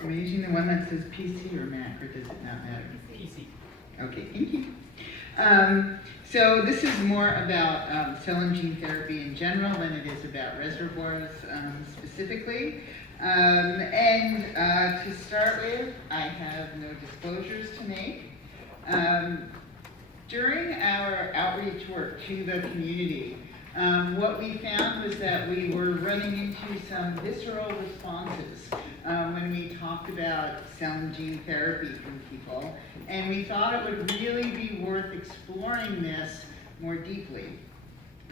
Am I using the one that says PC or Mac, or does it not matter? PC. Okay, thank you. So this is more about cell and gene therapy in general than it is about reservoirs specifically. To start with, I have no disclosures to make. During our outreach work to the community, what we found was that we were running into some visceral responses when we talked about cell and gene therapy from people, and we thought it would really be worth exploring this more deeply.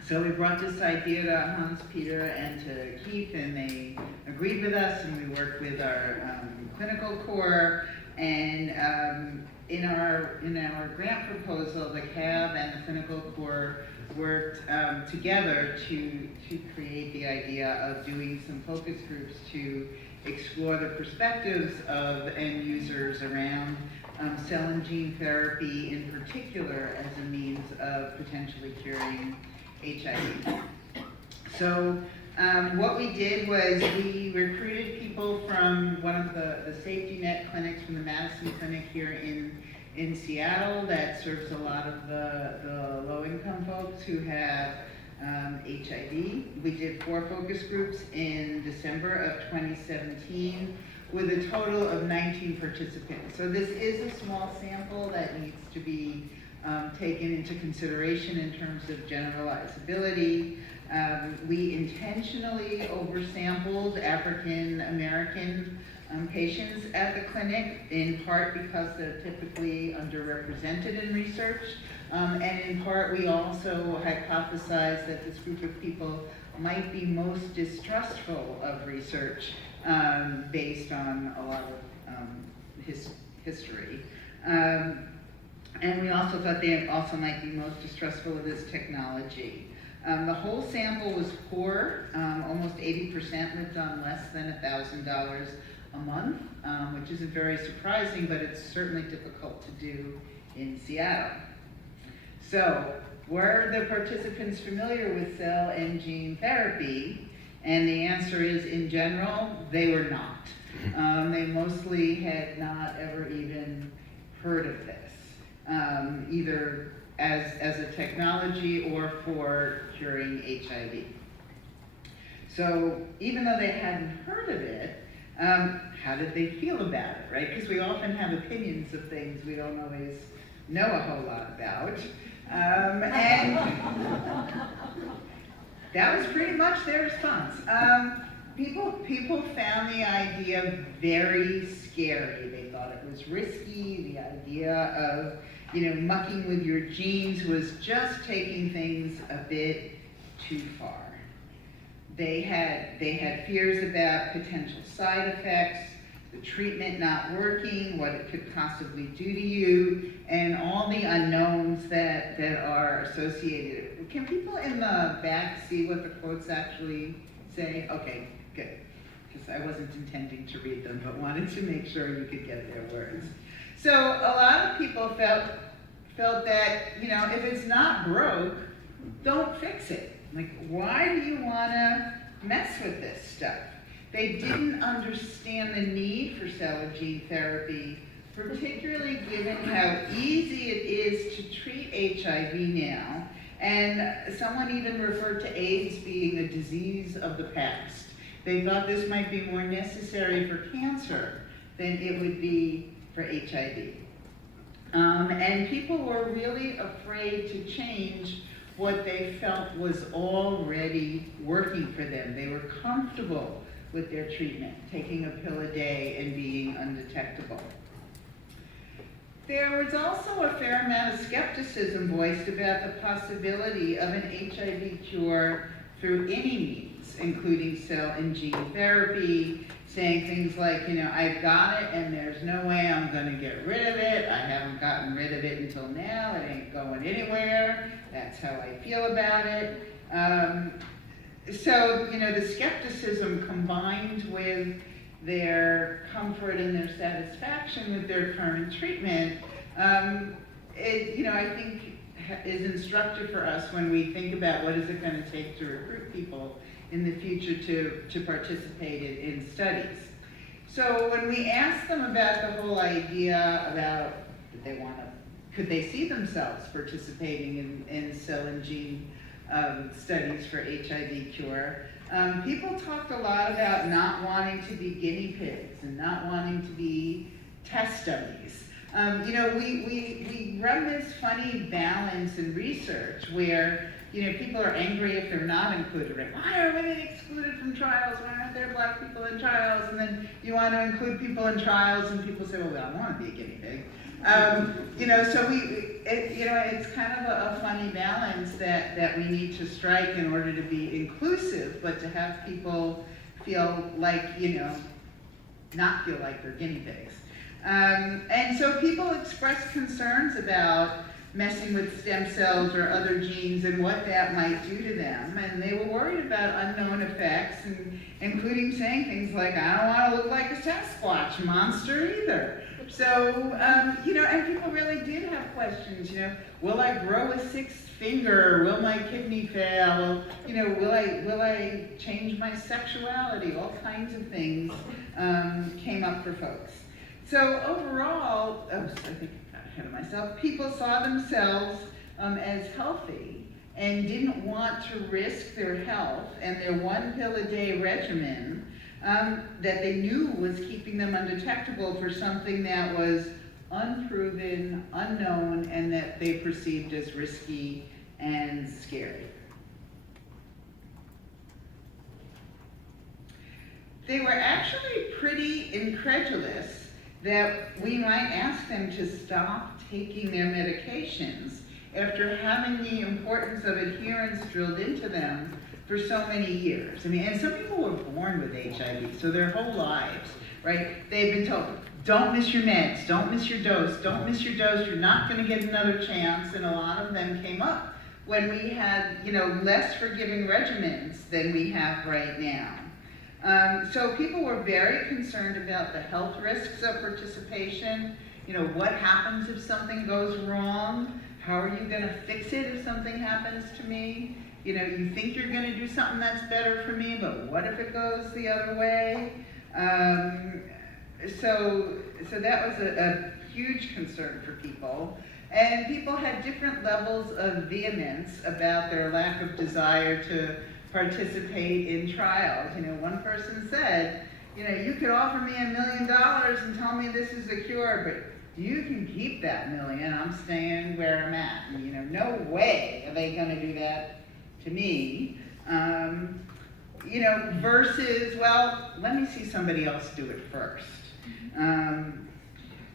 So we brought this idea to Hans Peter and to Keith, and they agreed with us, and we worked with our clinical core, and in our grant proposal, the CAB and the clinical core worked together to create the idea of doing some focus groups to explore the perspectives of end users around cell and gene therapy in particular as a means of potentially curing HIV. So what we did was we recruited people from one of the safety net clinics from the Madison Clinic here in Seattle that serves a lot of the low-income folks who have HIV. We did 4 focus groups in December of 2017 with a total of 19 participants. So this is a small sample that needs to be taken into consideration in terms of generalizability. We intentionally oversampled African American patients at the clinic, in part because they're typically underrepresented in research, and in part we also hypothesized that this group of people might be most distrustful of research based on a lot of history. And we also thought they also might be most distrustful of this technology. The whole sample was poor. Almost 80% lived on less than $1,000 a month, which isn't very surprising, but it's certainly difficult to do in Seattle. So, were the participants familiar with cell and gene therapy? And the answer is, in general, they were not. They mostly had not ever even heard of this, either as a technology or for curing HIV. So even though they hadn't heard of it, how did they feel about it, right? Because we often have opinions of things we don't always know a whole lot about. And that was pretty much their response. People found the idea very scary. They thought it was risky. The idea of, mucking with your genes was just taking things a bit too far. They had fears about potential side effects, the treatment not working, what it could possibly do to you, and all the unknowns that are associated. Can people in the back see what the quotes actually say? Okay, good. Because I wasn't intending to read them, but wanted to make sure you could get their words. So a lot of people felt that, if it's not broke, don't fix it. Like, why do you want to mess with this stuff? They didn't understand the need for cell and gene therapy, particularly given how easy it is to treat HIV now. And someone even referred to AIDS being a disease of the past. They thought this might be more necessary for cancer than it would be for HIV. And people were really afraid to change what they felt was already working for them. They were comfortable with their treatment, taking a pill a day and being undetectable. There was also a fair amount of skepticism voiced about the possibility of an HIV cure through any means, including cell and gene therapy, saying things like, I've got it and there's no way I'm going to get rid of it. I haven't gotten rid of it until now. It ain't going anywhere. That's how I feel about it. So, the skepticism combined with their comfort and their satisfaction with their current treatment, I think is instructive for us when we think about what is it going to take to recruit people in the future to participate in studies. So when we asked them about the whole idea about could they see themselves participating in cell and gene studies for HIV cure, people talked a lot about not wanting to be guinea pigs and not wanting to be test dummies. We run this funny balance in research where people are angry if they're not included. Right? Why are women excluded from trials? Why aren't there black people in trials? And then you want to include people in trials, and people say, well, I don't want to be a guinea pig. It's kind of a funny balance that we need to strike in order to be inclusive, but to have people feel like, not feel like they're guinea pigs. And so people expressed concerns about messing with stem cells or other genes and what that might do to them. And they were worried about unknown effects, and including saying things like, I don't want to look like a Sasquatch monster either. So, and people really did have questions, will I grow a sixth finger? Will my kidney fail? Will I change my sexuality? All kinds of things came up for folks. So overall, I think I got ahead of myself, people saw themselves as healthy and didn't want to risk their health and their 1 pill a day regimen that they knew was keeping them undetectable for something that was unproven, unknown, and that they perceived as risky and scary. They were actually pretty incredulous that we might ask them to stop taking their medications after having the importance of adherence drilled into them for so many years. And some people were born with HIV, so their whole lives, right? They've been told, don't miss your meds, don't miss your dose, don't miss your dose, you're not gonna get another chance, and a lot of them came up when we had, less forgiving regimens than we have right now. So people were very concerned about the health risks of participation. What happens if something goes wrong? How are you gonna fix it if something happens to me? You think you're gonna do something that's better for me, but what if it goes the other way? So that was a huge concern for people. And people had different levels of vehemence about their lack of desire to participate in trials. One person said, you could offer me $1 million and tell me this is a cure, but you can keep that million. I'm staying where I'm at. And, no way are they going to do that to me. Versus, well, let me see somebody else do it first.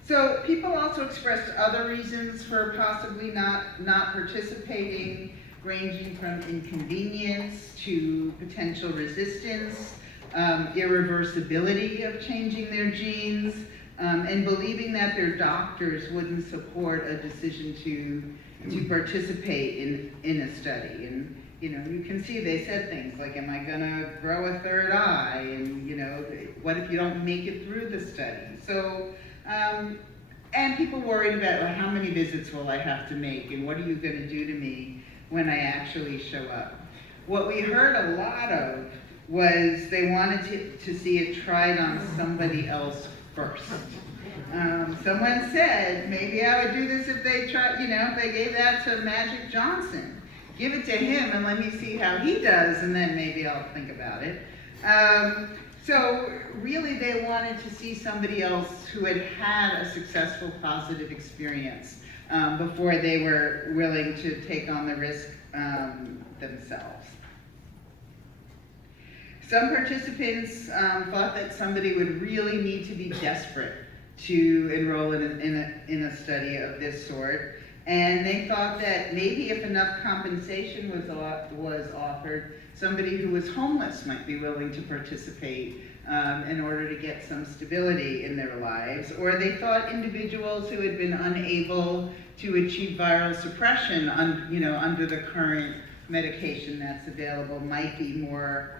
So people also expressed other reasons for possibly not participating, ranging from inconvenience to potential resistance, irreversibility of changing their genes, and believing that their doctors wouldn't support a decision to participate in a study. And you can see they said things like, am I gonna grow a third eye? And what if you don't make it through the study? So, and people worried about, well, how many visits will I have to make, and what are you gonna do to me when I actually show up? What we heard a lot of was they wanted to see it tried on somebody else first. Someone said, maybe I would do this if they if they gave that to Magic Johnson. Give it to him and let me see how he does, and then maybe I'll think about it. So really they wanted to see somebody else who had had a successful positive experience before they were willing to take on the risk themselves. Some participants thought that somebody would really need to be desperate to enroll in a study of this sort. And they thought that maybe if enough compensation was offered, somebody who was homeless might be willing to participate in order to get some stability in their lives. Or they thought individuals who had been unable to achieve viral suppression under the current medication that's available might be more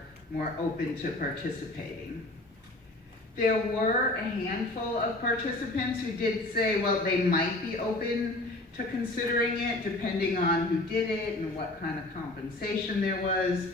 open to participating. There were a handful of participants who did say, well, they might be open to considering it, depending on who did it and what kind of compensation there was.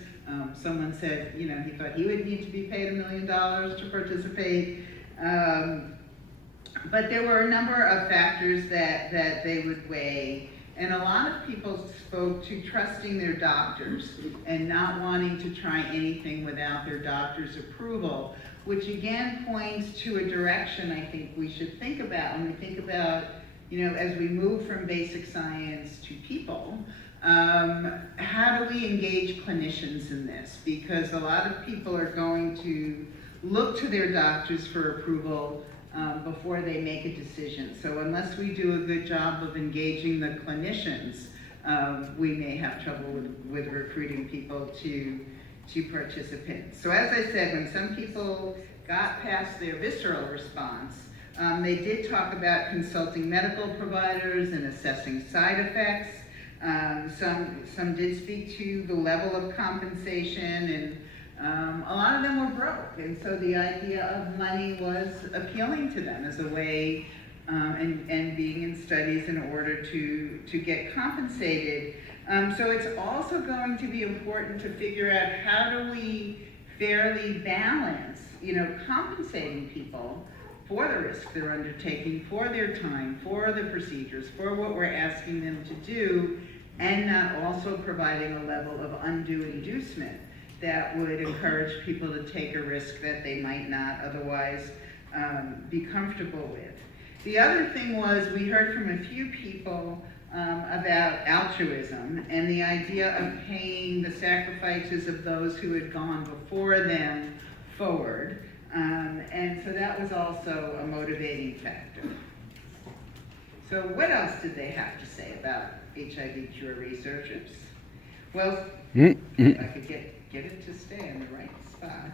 Someone said, he thought he would need to be paid $1 million to participate. But there were a number of factors that they would weigh, and a lot of people spoke to trusting their doctors and not wanting to try anything without their doctor's approval, which again points to a direction I think we should think about when we think about, as we move from basic science to people. How do we engage clinicians in this? Because a lot of people are going to look to their doctors for approval before they make a decision. So unless we do a good job of engaging the clinicians, we may have trouble with recruiting people to participants. So as I said, when some people got past their visceral response, they did talk about consulting medical providers and assessing side effects. Some did speak to the level of compensation, and a lot of them were broke, and so the idea of money was appealing to them as a way, and being in studies in order to get compensated. So it's also going to be important to figure out how do we fairly balance, compensating people for the risk they're undertaking, for their time, for the procedures, for what we're asking them to do, and not also providing a level of undue inducement that would encourage people to take a risk that they might not otherwise be comfortable with. The other thing was, we heard from a few people about altruism and the idea of paying the sacrifices of those who had gone before them forward. And so that was also a motivating factor. So what else did they have to say about HIV cure researchers? Well, if I could get it to stay in the right spot.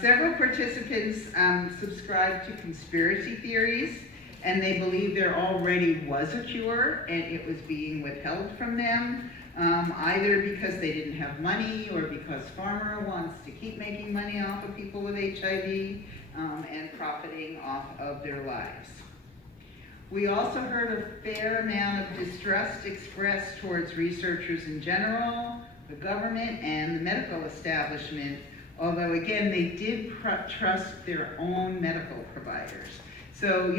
Several participants subscribed to conspiracy theories, and they believed there already was a cure and it was being withheld from them, either because they didn't have money or because pharma wants to keep making money off of people with HIV and profiting off of their lives. We also heard a fair amount of distrust expressed towards researchers in general, the government, and the medical establishment, although again, they did trust their own medical providers. So,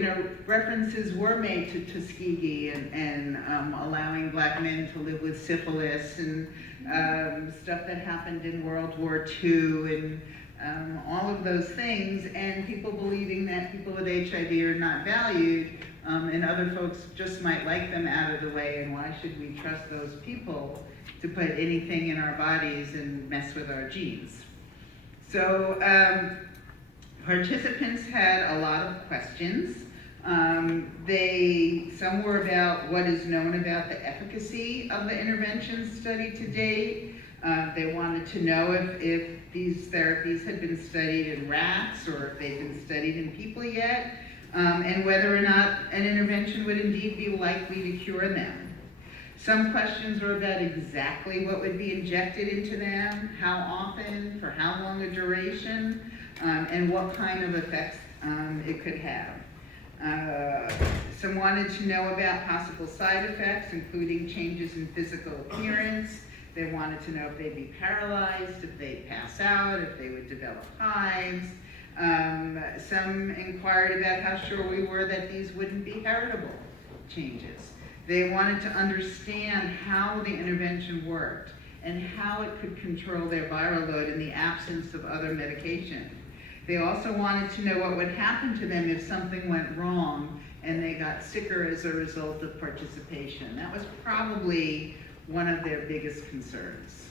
references were made to Tuskegee and allowing black men to live with syphilis and stuff that happened in World War II and all of those things, and people believing that people with HIV are not valued, and other folks just might like them out of the way, and why should we trust those people to put anything in our bodies and mess with our genes? So participants had a lot of questions. Some were about what is known about the efficacy of the intervention study to date. They wanted to know if these therapies had been studied in rats or if they've been studied in people yet, and whether or not an intervention would indeed be likely to cure them. Some questions were about exactly what would be injected into them, how often, for how long a duration, and what kind of effects it could have. Some wanted to know about possible side effects, including changes in physical appearance. They wanted to know if they'd be paralyzed, if they'd pass out, if they would develop hives. Some inquired about how sure we were that these wouldn't be heritable changes. They wanted to understand how the intervention worked and how it could control their viral load in the absence of other medication. They also wanted to know what would happen to them if something went wrong and they got sicker as a result of participation. That was probably one of their biggest concerns.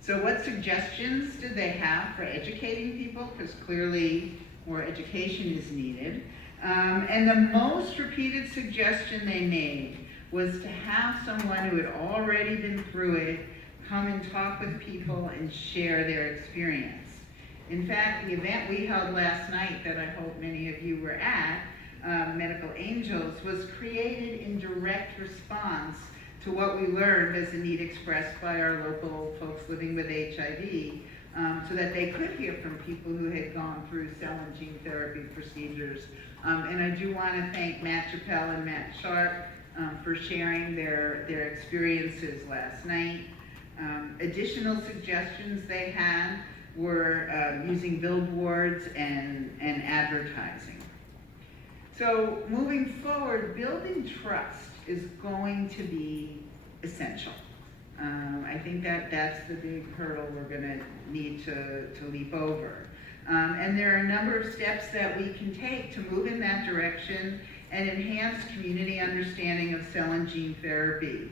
So what suggestions did they have for educating people? Because clearly more education is needed. And the most repeated suggestion they made was to have someone who had already been through it come and talk with people and share their experience. In fact, the event we held last night that I hope many of you were at, Medical Angels, was created in direct response to what we learned as a need expressed by our local folks living with HIV, so that they could hear from people who had gone through cell and gene therapy procedures. And I do want to thank Matt Chappell and Matt Sharp for sharing their experiences last night. Additional suggestions they had We're using billboards and advertising. So moving forward, building trust is going to be essential. I think that's the big hurdle we're going to need to leap over. And there are a number of steps that we can take to move in that direction and enhance community understanding of cell and gene therapy.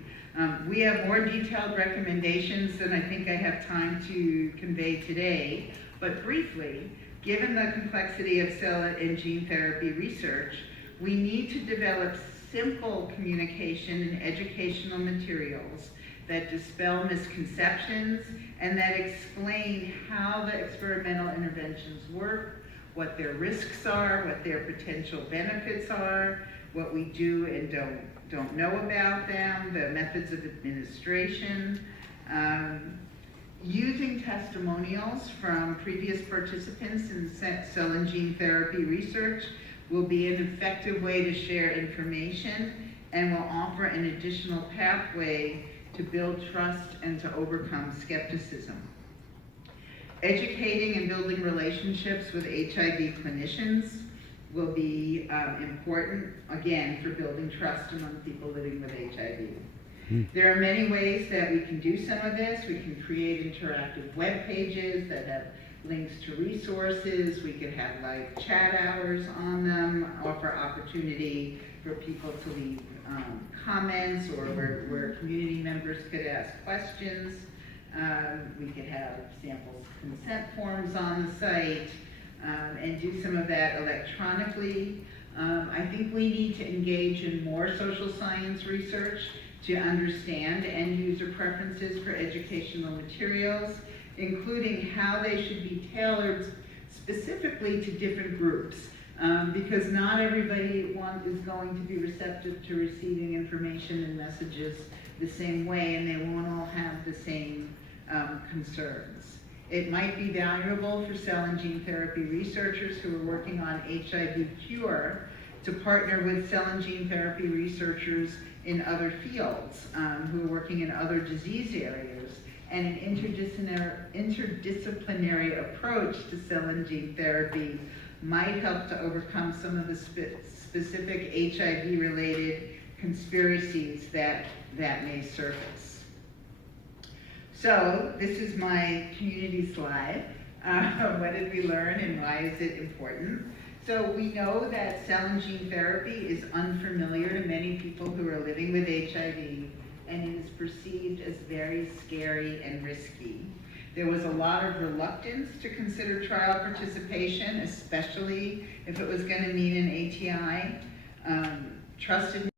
We have more detailed recommendations than I think I have time to convey today, but briefly, given the complexity of cell and gene therapy research, we need to develop simple communication and educational materials that dispel misconceptions and that explain how the experimental interventions work, what their risks are, what their potential benefits are, what we do and don't know about them, the methods of administration. Using testimonials from previous participants in cell and gene therapy research will be an effective way to share information and will offer an additional pathway to build trust and to overcome skepticism. Educating and building relationships with HIV clinicians will be important, again, for building trust among people living with HIV. There are many ways that we can do some of this. We can create interactive web pages that have links to resources. We could have live chat hours on them, offer opportunity for people to leave comments or where community members could ask questions. We could have sample consent forms on the site and do some of that electronically. I think we need to engage in more social science research to understand end user preferences for educational materials, including how they should be tailored specifically to different groups. Because not everybody is going to be receptive to receiving information and messages the same way, and they won't all have the same concerns. It might be valuable for cell and gene therapy researchers who are working on HIV cure to partner with cell and gene therapy researchers in other fields who are working in other disease areas, and an interdisciplinary approach to cell and gene therapy might help to overcome some of the specific HIV-related conspiracies that may surface. So this is my community slide. What did we learn and why is it important? So we know that cell and gene therapy is unfamiliar to many people who are living with HIV, and it is perceived as very scary and risky. There was a lot of reluctance to consider trial participation, especially if it was going to mean an ATI. Trusted